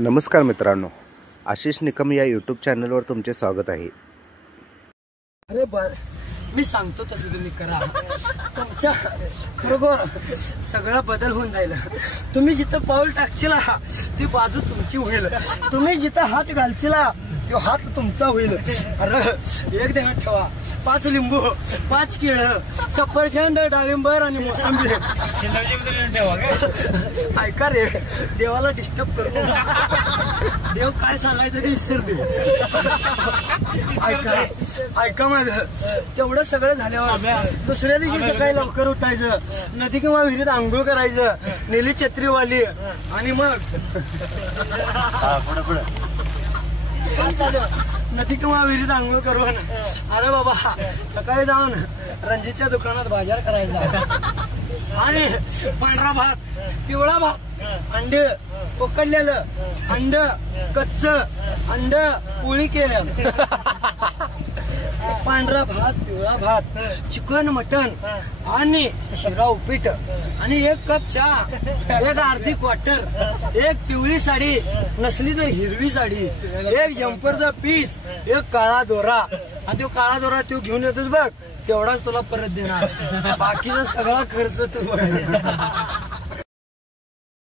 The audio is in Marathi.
नमस्कार मित्रांनो, आशिष निकम या यूट्यूब चॅनलवर तुमचे स्वागत आहे। अरे बर, मी सांगतो तसं तुम्ही करा। तुमच्या खरोखर सगळा बदल होऊन जाईल। तुम्ही जिथं पाऊल टाकशील ती बाजू तुमची होईल, तुम्ही जिथं हात घालशीला तो हात तुमचा होईल। अरे एक देण्यात ठेवा, 5 लिंबू, 5 केळं, सफरचंद, डाळिंबर आणि मोसंबी ऐका रे, देवाला डिस्टर्ब करू नका। देव काय सांगायचं ते विसरते। ऐका माझं, तेवढं सगळं झाल्यावर दुसऱ्या दिवशी सकाळी लवकर उठायचं, नदी किंवा विहिरीत आंघोळ करायचं, नेली छत्रीवाली, आणि मग नदी किंवा विहिरीत आंघोळ करून अरे बाबा सकाळी जाऊन रणजीतच्या दुकानात बाजार करायचा आणि पांढरा भात, पिवळा भात, अंडे उकडलेलं, अंड कच्च, अंड पोळी केलं, पांढरा भात, पिवळा भात, चिकन, मटन आणि शिरा उपीट आणि 1 कप चहा, 1 अर्धी क्वार्टर, 1 पिवळी साडी, नसली तर हिरवी साडी, 1 जम्परचा पीस, 1 काळा दोरा, आणि तो काळा दोरा तो घेऊन येतोस बघ, तेवढाच तुला परत देणार, बाकीचा सगळा खर्च तू बघ।